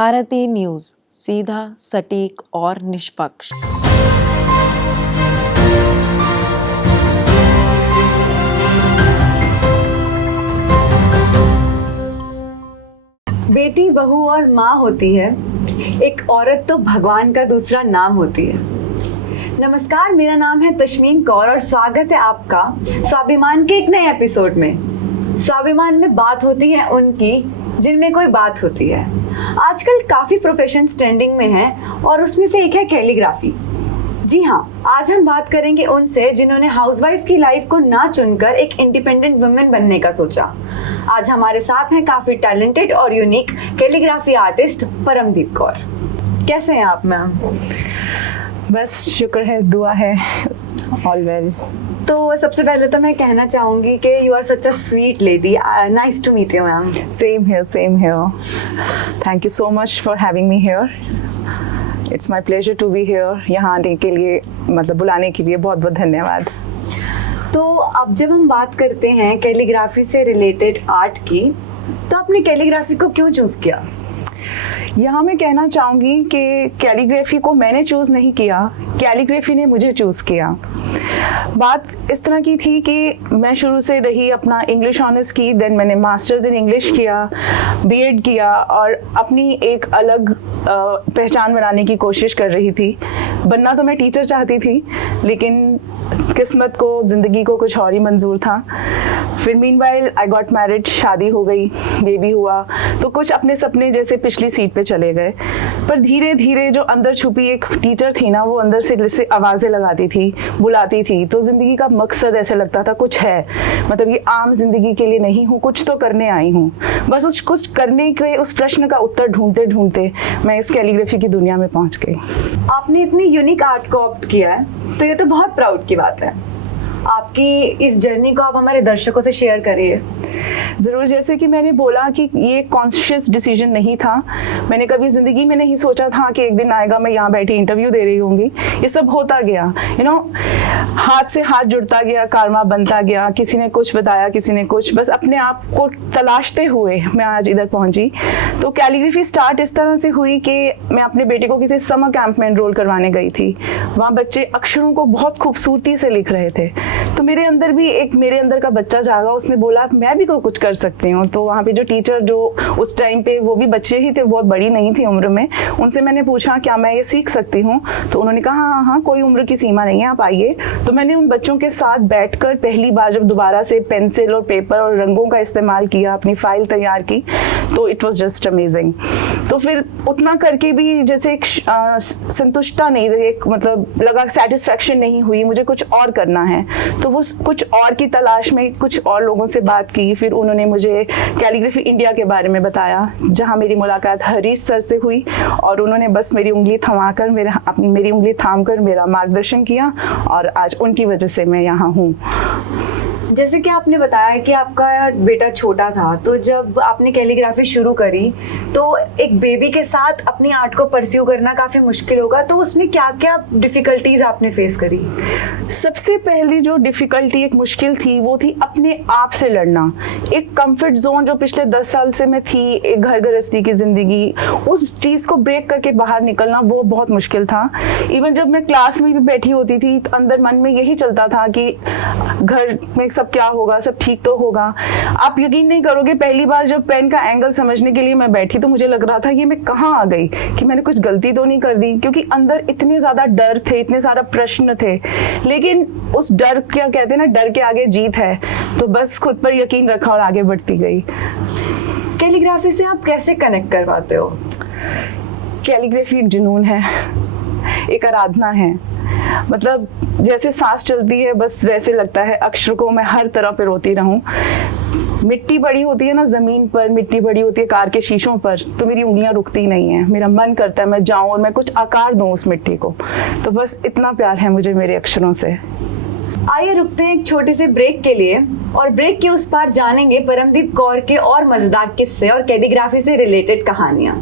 Bharti news, सीधा, सटीक और निष्पक्ष। बेटी, बहू और माँ होती है। एक औरत तो भगवान का दूसरा नाम होती है। नमस्कार, मेरा नाम है तशमीन कौर और स्वागत है आपका स्वाभिमान के एक नए एपिसोड में। स्वाभिमान में बात होती है उनकी जिनमें कोई बात होती है। आजकल काफी प्रोफेशंस ट्रेंडिंग में हैं और उसमें से एक है कैलीग्राफी। जी हाँ, आज हम बात करेंगे उनसे जिन्होंने हाउसवाइफ की लाइफ को ना चुनकर एक इंडिपेंडेंट वुमेन बनने का सोचा। आज हमारे साथ हैं काफी टैलेंटेड और unique calligraphy artist Paramdeep Kaur. कैसे हैं आप मैम? बस शुक्र है, दुआ है, ऑल वेल। तो सबसे पहले तो मैं कहना चाहूंगी कि you are such a sweet lady. Nice to meet you ma'am. Same here. Thank you so much for having me here. It's my pleasure to be here. यहाँ आने के लिए, मतलब बुलाने के लिए बहुत बहुत धन्यवाद। तो अब जब हम बात करते हैं कैलीग्राफी से रिलेटेड आर्ट की, तो आपने कैलीग्राफी को क्यों चूज किया? यहाँ मैं कहना चाहूँगी कि कैलीग्राफी को मैंने चूज़ नहीं किया, कैलीग्राफी ने मुझे चूज़ किया। बात इस तरह की थी कि मैं शुरू से रही अपना इंग्लिश ऑनर्स की, देन मैंने मास्टर्स इन इंग्लिश किया, बीएड किया और अपनी एक अलग पहचान बनाने की कोशिश कर रही थी। बनना तो मैं टीचर चाहती थी, लेकिन किस्मत को, ज़िंदगी को कुछ और ही मंजूर था। फिर मीनवाइल आई गॉट मैरिड, शादी हो गई, बेबी हुआ, तो कुछ अपने सपने जैसे पिछली सीट पे चले गए। पर धीरे धीरे जो अंदर छुपी एक टीचर थी ना, वो अंदर से जैसे आवाज़ें लगाती थी, बुलाती थी। तो ज़िंदगी का मकसद ऐसे लगता था कुछ है, मतलब ये आम जिंदगी के लिए नहीं हूँ, कुछ तो करने आई हूँ। बस उस कुछ करने के उस प्रश्न का उत्तर ढूंढते ढूंढते मैं इस कैलीग्राफी की दुनिया में पहुँच गई। आपने इतनी यूनिक आर्ट को ऑप्ट किया है, तो ये तो बहुत प्राउड की बात है। आपकी इस जर्नी को आप हमारे दर्शकों से शेयर करिए। ज़रूर। जैसे कि मैंने बोला कि ये कॉन्शियस डिसीजन नहीं था। मैंने कभी ज़िंदगी में नहीं सोचा था कि एक दिन आएगा मैं यहाँ बैठी इंटरव्यू दे रही होंगी। ये सब होता गया, हाथ से हाथ जुड़ता गया, कारमा बनता गया। किसी ने कुछ बताया, किसी ने कुछ, बस अपने आप को तलाशते हुए मैं आज इधर पहुँची। तो कैलीग्राफी स्टार्ट इस तरह से हुई कि मैं अपने बेटे को किसी समर कैंप में एनरोल करवाने गई थी। वहाँ बच्चे अक्षरों को बहुत खूबसूरती से लिख रहे थे। तो मेरे अंदर का बच्चा जागा, उसने बोला मैं भी कुछ कर सकती हूँ। तो वहाँ पे जो टीचर, जो उस टाइम पे वो भी बच्चे ही थे, बहुत बड़ी नहीं थी उम्र में, उनसे मैंने पूछा क्या मैं ये सीख सकती हूँ? तो उन्होंने कहा हाँ, कोई उम्र की सीमा नहीं है, आप आइए। तो मैंने उन बच्चों के साथ बैठकर पहली बार जब दोबारा से पेंसिल और पेपर और रंगों का इस्तेमाल किया, अपनी फाइल तैयार की, तो इट वॉज जस्ट अमेजिंग। तो फिर उतना करके भी जैसे एक संतुष्टता नहीं, एक मतलब लगा सेटिस्फैक्शन नहीं हुई, मुझे कुछ और करना है। तो वो कुछ और की तलाश में कुछ और लोगों से बात की। फिर उन्होंने मुझे कैलीग्राफी इंडिया के बारे में बताया, जहां मेरी मुलाकात हरीश सर से हुई और उन्होंने बस मेरी उंगली थाम कर मेरा मार्गदर्शन किया और आज उनकी वजह से मैं यहाँ हूँ। जैसे कि आपने बताया कि आपका बेटा छोटा था, तो जब आपने कैलीग्राफी शुरू करी तो एक बेबी के साथ अपनी आर्ट को परस्यू करना काफ़ी मुश्किल होगा। तो उसमें क्या क्या डिफ़िकल्टीज आपने फेस करी? सबसे पहली जो डिफ़िकल्टी, एक मुश्किल थी, वो थी अपने आप से लड़ना। एक कंफर्ट जोन जो पिछले 10 साल से मैं थी, एक घर गृहस्थी की ज़िंदगी, उस चीज़ को ब्रेक करके बाहर निकलना वो बहुत मुश्किल था। इवन जब मैं क्लास में भी बैठी होती थी, अंदर मन में यही चलता था कि घर में सब क्या होगा, सब ठीक तो होगा। आप यकीन नहीं करोगे, पहली बार जब पेन का एंगल समझने के लिए मैं बैठी तो मुझे लग रहा था ये मैं कहाँ आ गई, कि मैंने कुछ गलती तो नहीं कर दी, क्योंकि अंदर इतने ज़्यादा डर थे, इतने सारा प्रश्न थे। लेकिन उस डर, क्या कहते हैं ना, डर के आगे जीत है। तो बस खुद पर यकीन रखा और आगे बढ़ती गई। कैलीग्राफी से आप कैसे कनेक्ट करवाते हो? कैलीग्राफी एक जुनून है, एक आराधना है। मतलब जैसे सांस चलती है, बस वैसे लगता है अक्षर को मैं हर तरह पे रोती रहूं। मिट्टी पड़ी होती है ना ज़मीन पर, मिट्टी पड़ी होती है कार के शीशों पर, तो मेरी उंगलियां रुकती नहीं है। मेरा मन करता है मैं जाऊं और मैं कुछ आकार दूं उस मिट्टी को। तो बस इतना प्यार है मुझे मेरे अक्षरों से। आइए रुकते हैं एक छोटे से ब्रेक के लिए, और ब्रेक के उस पार जानेंगे परमदीप कौर के और मजेदार किस्से और कैलीग्राफी से रिलेटेड कहानियां।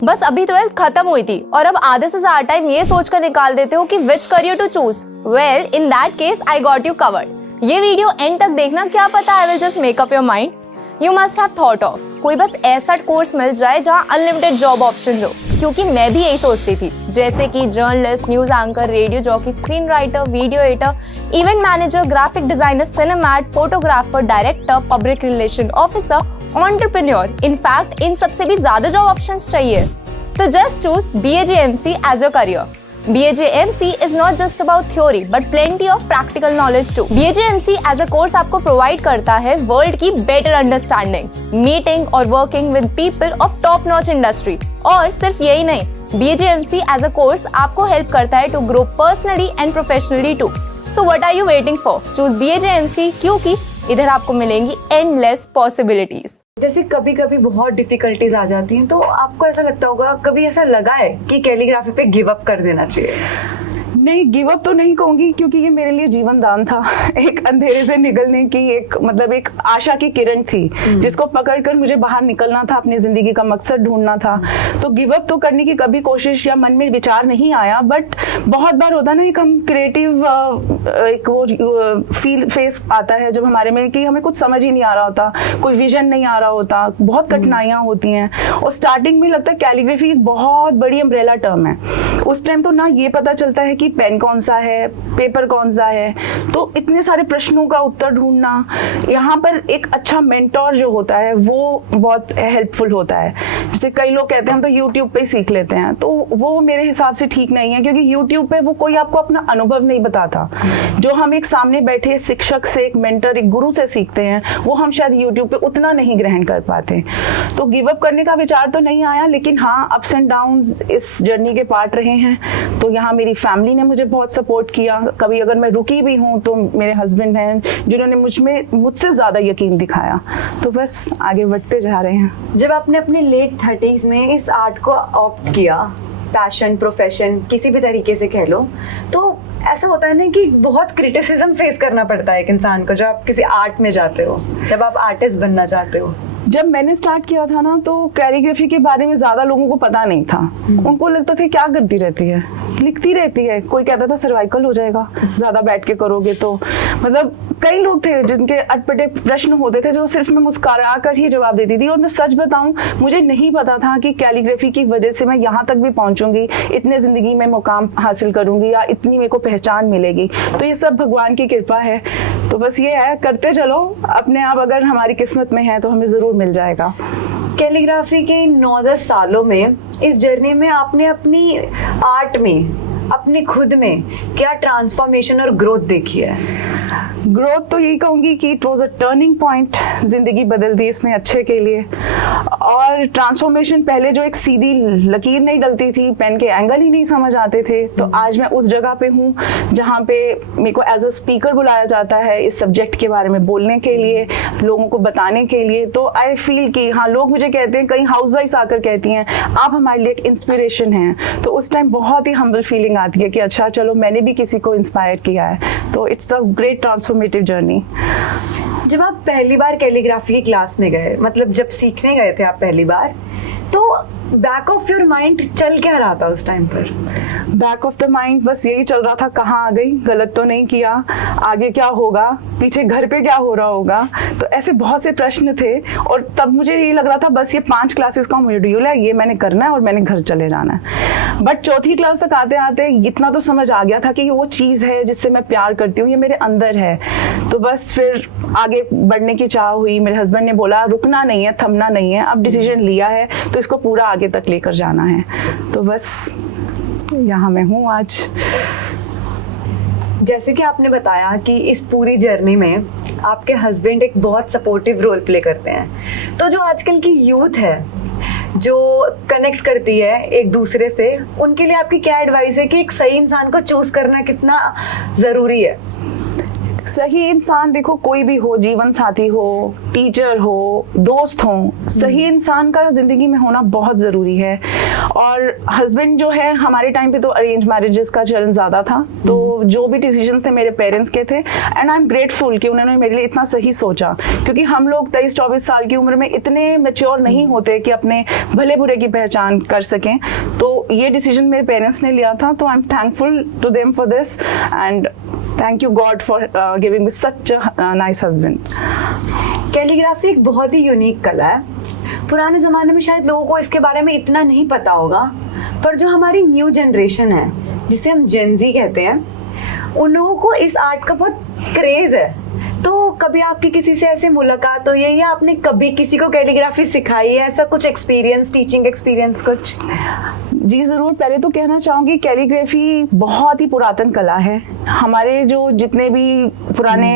बस अभी 12th खत्म हुई थी और अब आधे से ज्यादा टाइम ये सोचकर निकाल देते हो कि which career to choose. Well, in that case I got you covered. ये वीडियो एंड तक देखना, क्या पता I will just make up your mind. You must have thought of कोई बस ऐसा कोर्स मिल जाए जहाँ अनलिमिटेड जॉब ऑप्शन हो, क्योंकि मैं भी यही सोचती थी, जैसे कि journalist, news anchor, radio jockey, screen writer, video editor, event manager, graphic designer, cinemat, photographer, director, public relation officer, entrepreneur. In fact इन सबसे भी ज्यादा जॉब ऑप्शंस चाहिए। तो just choose BAJMC as a career. BAJMC is not just about theory but plenty of practical knowledge too. BAJMC as a course आपको provide करता है world की better understanding, meeting और working with people of top notch industry। और सिर्फ यही नहीं, BAJMC as a course आपको help करता है to grow personally and professionally too. So what are you waiting for? Choose BAJMC क्योंकि इधर आपको मिलेंगी endless possibilities। जैसे कभी कभी बहुत डिफिकल्टीज आ जाती हैं, तो आपको ऐसा लगता होगा, कभी ऐसा लगा है कि कैलीग्राफी पे गिव अप कर देना चाहिए? नहीं, गिव अप तो नहीं कहूंगी, क्योंकि ये मेरे लिए जीवन दान था। एक अंधेरे से निकलने की एक आशा की किरण थी, जिसको पकड़कर मुझे बाहर निकलना था, अपनी जिंदगी का मकसद ढूंढना था। तो गिव अप तो करने की कभी कोशिश या मन में विचार नहीं आया, बट बहुत बार होता ना, एक हम क्रिएटिव एक वो फेस आता है जब हमारे में कि हमें कुछ समझ ही नहीं आ रहा होता, कोई विजन नहीं आ रहा होता, बहुत कठिनाइयाँ होती हैं। और स्टार्टिंग में लगता है कैलीग्राफी एक बहुत बड़ी अम्ब्रेला टर्म है। उस टाइम तो ना ये पता चलता है कि पेन कौन सा है, पेपर कौन सा है, तो इतने सारे प्रश्नों का उत्तर ढूंढना। यहाँ पर एक अच्छा मेंटोर जो होता है वो बहुत हेल्पफुल होता है। जैसे कई लोग कहते हैं हम तो यूट्यूब पे सीख लेते हैं, तो वो मेरे हिसाब से ठीक नहीं है, क्योंकि यूट्यूब पे वो कोई आपको अपना अनुभव नहीं बताता। जो हम एक सामने बैठे शिक्षक से, एक मेंटर, एक गुरु से सीखते हैं, वो हम शायद यूट्यूब पे उतना नहीं ग्रहण कर पाते। तो गिव अप करने का विचार तो नहीं आया, लेकिन हाँ, अप्स एंड डाउन्स इस जर्नी के पार्ट रहे हैं। तो यहाँ मेरी फैमिली ने मुझे बहुत सपोर्ट किया। कभी अगर मैं रुकी भी हूँ तो मेरे हस्बैंड हैं जिन्होंने मुझसे ज़्यादा यकीन दिखाया। तो बस आगे बढ़ते जा रहे हैं। जब आपने अपने लेट 30s में इस आर्ट को ऑप्ट किया, पैशन, प्रोफेशन, किसी भी तरीके से कह लो, तो ऐसा होता है ना कि बहुत क्रिटिसिज्म फेस करना पड़ता है एक इंसान को जब आप किसी आर्ट में जाते हो, जब आप आर्टिस्ट बनना चाहते हो। जब मैंने स्टार्ट किया था ना, तो कैलीग्राफी के बारे में ज़्यादा लोगों को पता नहीं था। उनको लगता था क्या करती रहती है, लिखती रहती है। कोई कहता था सर्वाइकल हो जाएगा ज़्यादा बैठ के करोगे तो। मतलब कई लोग थे जिनके अटपटे प्रश्न होते थे जो सिर्फ मैं मुस्कुरा कर ही जवाब देती थी। और मैं सच बताऊं, मुझे नहीं पता था कि कैलीग्राफी की वजह से मैं यहाँ तक भी पहुँचूंगी, इतने ज़िंदगी में मुकाम हासिल करूँगी या इतनी मेरे को पहचान मिलेगी। तो ये सब भगवान की कृपा है। तो बस ये है, करते चलो, अपने आप अगर हमारी किस्मत में है तो हमें ज़रूर मिल जाएगा। कैलीग्राफी के 9-10 सालों में, इस जर्नी में आपने अपनी आर्ट में, अपने खुद में क्या ट्रांसफॉर्मेशन और ग्रोथ देखी है? ग्रोथ तो यही कहूँगी कि it was a turning point. ज़िंदगी बदल दी इसने अच्छे के लिए। और ट्रांसफॉर्मेशन, पहले जो एक सीधी लकीर नहीं डलती थी, पेन के एंगल ही नहीं समझ आते थे, तो आज मैं उस जगह पे हूँ जहाँ पे मेरे को एज अ स्पीकर बुलाया जाता है इस सब्जेक्ट के बारे में बोलने के लिए, लोगों को बताने के लिए। तो आई फील कि हाँ, लोग मुझे कहते हैं, कई हाउसवाइफ्स आकर कहती हैं आप हमारे लिए एक इंस्पिरेशन हैं। तो उस टाइम बहुत ही हम्बल फीलिंग आती है कि अच्छा चलो, मैंने भी किसी को इंस्पायर किया है। तो it's a great transformative journey. जब आप पहली बार कैलीग्राफी की क्लास में गए, मतलब जब सीखने गए थे आप पहली बार, तो बैक ऑफ योर माइंड चल क्या रहा था उस टाइम पर? बैक ऑफ द माइंड बस यही चल रहा था, कहाँ आ गई, गलत तो नहीं किया, आगे क्या होगा, पीछे घर पे क्या हो रहा होगा। तो ऐसे बहुत से प्रश्न थे। और तब मुझे ये लग रहा था बस ये 5 क्लासेस का मॉड्यूल है, ये मैंने करना है और मैंने घर चले जाना है। बट चौथी क्लास तक आते आते इतना तो समझ आ गया था कि ये वो चीज़ है जिससे मैं प्यार करती हूँ, ये मेरे अंदर है। तो बस फिर आगे बढ़ने की चाह हुई। मेरे हस्बैंड ने बोला रुकना नहीं है, थमना नहीं है, अब डिसीजन लिया है तो इसको पूरा आगे तक लेकर जाना है। तो बस यहाँ मैं हूँ आज। जैसे कि आपने बताया कि इस पूरी जर्नी में आपके हस्बैंड एक बहुत सपोर्टिव रोल प्ले करते हैं। तो जो आजकल की यूथ है जो कनेक्ट करती है एक दूसरे से, उनके लिए आपकी क्या एडवाइस है कि एक सही इंसान को चूज करना कितना ज़रूरी है? सही इंसान, देखो कोई भी हो, जीवन साथी हो, टीचर हो, दोस्त हो, सही इंसान का जिंदगी में होना बहुत ज़रूरी है। और हस्बैंड जो है, हमारे टाइम पे तो अरेंज मैरिजेस का चलन ज़्यादा था, तो जो भी डिसीजंस थे मेरे पेरेंट्स के थे। एंड आई एम ग्रेटफुल कि उन्होंने मेरे लिए इतना सही सोचा, क्योंकि हम लोग 23-24 साल की उम्र में इतने मैच्योर नहीं होते कि अपने भले बुरे की पहचान कर सकें। तो ये डिसीजन मेरे पेरेंट्स ने लिया था, तो I am thankful to them for this. And Thank you God for giving me such a nice husband. Calligraphy एक बहुत ही यूनिक कला है। पुराने ज़माने में शायद लोगों को इसके बारे में इतना नहीं पता होगा, पर जो हमारी न्यू जनरेशन है, जिसे हम जेन ज़ी कहते हैं, उन लोगों को इस आर्ट का बहुत क्रेज़ है। तो कभी आपकी किसी से ऐसे मुलाकात हुई है या आपने कभी किसी को कैलीग्राफी सिखाई है, ऐसा कुछ एक्सपीरियंस, टीचिंग एक्सपीरियंस कुछ? जी ज़रूर। पहले तो कहना चाहूँगी कैलीग्राफी बहुत ही पुरातन कला है। हमारे जो जितने भी पुराने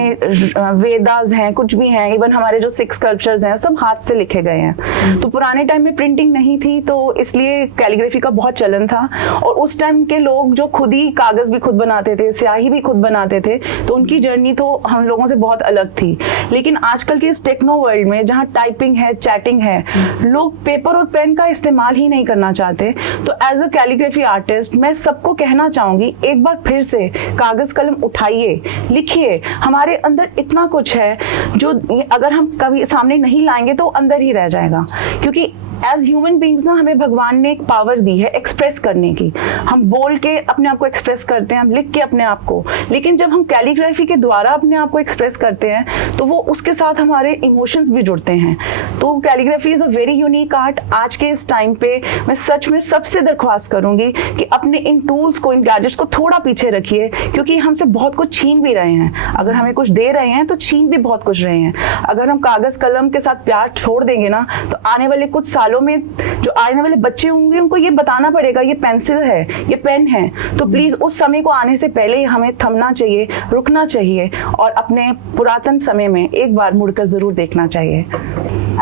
वेदास हैं, कुछ भी हैं, इवन हमारे जो 6 स्कल्पचर्स हैं, सब हाथ से लिखे गए हैं। तो पुराने टाइम में प्रिंटिंग नहीं थी, तो इसलिए कैलीग्राफी का बहुत चलन था। और उस टाइम के लोग जो खुद ही कागज़ भी खुद बनाते थे, स्याही भी खुद बनाते थे, तो उनकी जर्नी तो हम लोगों से बहुत अलग थी। लेकिन आजकल के इस टेक्नो वर्ल्ड में जहाँ टाइपिंग है, चैटिंग है, लोग पेपर और पेन का इस्तेमाल ही नहीं करना चाहते। तो एज अ कैलीग्राफी आर्टिस्ट मैं सबको कहना चाहूँगी, एक बार फिर से कागज़ कलम उठाइए, लिखिए। हमारे अंदर इतना कुछ है जो अगर हम कभी सामने नहीं लाएंगे तो अंदर ही रह जाएगा। क्योंकि एज ह्यूमन बींग्स ना हमें भगवान ने एक पावर दी है एक्सप्रेस करने की। हम बोल के अपने आप को एक्सप्रेस करते हैं, हम लिख के अपने आप को, लेकिन जब हम कैलीग्राफी के द्वारा अपने आप को एक्सप्रेस करते हैं तो वो उसके साथ हमारे इमोशंस भी जुड़ते हैं। तो calligraphy is a very unique art. आज के इस टाइम पे मैं सच में सबसे दरख्वास्त करूँगी कि अपने इन टूल्स को, इन गैजेट्स को थोड़ा पीछे रखिए, क्योंकि हमसे बहुत कुछ छीन भी रहे हैं। अगर हमें कुछ दे रहे हैं तो छीन भी बहुत कुछ रहे हैं। अगर हम कागज़ कलम के साथ प्यार छोड़ देंगे ना, तो आने वाले कुछ सालों में जो आने वाले बच्चे होंगे उनको ये बताना पड़ेगा ये पेंसिल है, ये पेन है। तो प्लीज उस समय को आने से पहले हमें थमना चाहिए, रुकना चाहिए और अपने पुरातन समय में एक बार मुड़कर जरूर देखना चाहिए।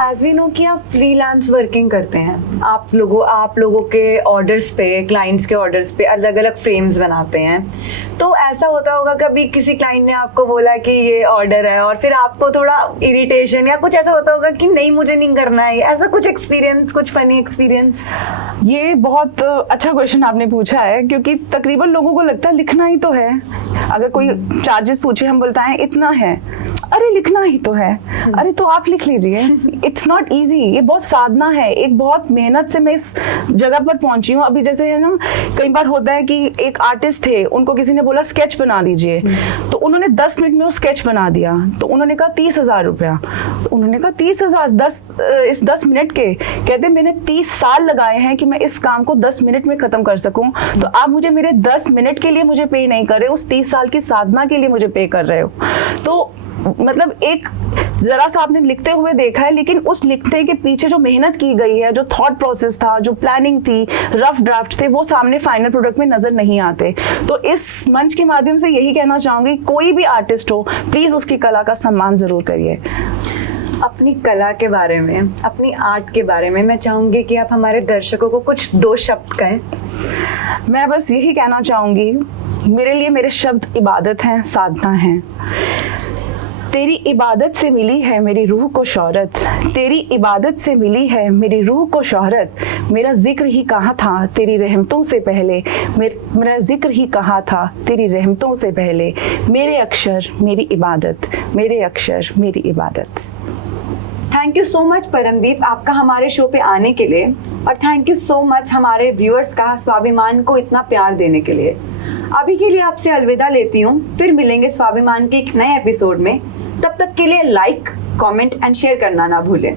एज वी नो कि आप फ्रीलांस वर्किंग करते हैं, आप लोगों के ऑर्डर्स पे, क्लाइंट्स के ऑर्डर्स पे अलग अलग फ्रेम्स बनाते हैं। तो ऐसा होता होगा कभी किसी क्लाइंट ने आपको बोला कि ये ऑर्डर है और फिर आपको थोड़ा इरिटेशन या कुछ ऐसा होता होगा कि नहीं मुझे नहीं करना है, ऐसा कुछ एक्सपीरियंस, कुछ फनी एक्सपीरियंस? ये बहुत अच्छा क्वेश्चन आपने पूछा है, क्योंकि तकरीबन लोगों को लगता है लिखना ही तो है। अगर कोई चार्जेस पूछे, हम बोलते हैं इतना है, अरे लिखना ही तो है, अरे तो आप लिख लीजिए। इट्स नॉट ईजी, ये बहुत साधना है, एक बहुत मेहनत से मैं इस जगह पर पहुंची हूँ। अभी जैसे है ना, कई बार होता है कि एक आर्टिस्ट थे, उनको किसी ने बोला स्केच बना दीजिए, तो उन्होंने 10 मिनट में वो स्केच बना दिया। तो उन्होंने कहा 30,000 रुपया। उन्होंने कहा 30,000 इस 10 मिनट के? कहते मैंने 30 साल लगाए हैं कि मैं इस काम को 10 मिनट में खत्म कर सकूं, तो आप मुझे मेरे 10 मिनट के लिए मुझे पे नहीं कर रहे, उस 30 साल की साधना के लिए मुझे पे कर रहे हो। तो मतलब एक जरा सा आपने लिखते हुए देखा है, लेकिन उस लिखते के पीछे जो मेहनत की गई है, जो थॉट प्रोसेस था, जो प्लानिंग थी, रफ ड्राफ्ट थे, वो सामने फाइनल प्रोडक्ट में नजर नहीं आते। तो इस मंच के माध्यम से यही कहना चाहूंगी, कोई भी आर्टिस्ट हो, प्लीज उसकी कला का सम्मान जरूर करिए। अपनी कला के बारे में, अपनी आर्ट के बारे में मैं चाहूंगी कि आप हमारे दर्शकों को कुछ 2 शब्द कहें। मैं बस यही कहना चाहूंगी, मेरे लिए मेरे शब्द इबादत हैं, साधना है। तेरी इबादत से मिली है मेरी रूह को शोहरत, तेरी इबादत से मिली है मेरी रूह को शोहरत। मेरा जिक्र ही कहाँ था तेरी रहमतों से पहले, मेरा जिक्र ही कहाँ था तेरी रहमतों से पहले। मेरे अक्षर मेरी इबादत, मेरे अक्षर मेरी इबादत। Thank you so much Paramdeep, आपका हमारे शो पे आने के लिए, और थैंक यू सो मच हमारे व्यूअर्स का स्वाभिमान को इतना प्यार देने के लिए। अभी के लिए आपसे अलविदा लेती हूँ, फिर मिलेंगे स्वाभिमान के एक नए एपिसोड में। तब तक के लिए लाइक, कमेंट एंड शेयर करना ना भूलें।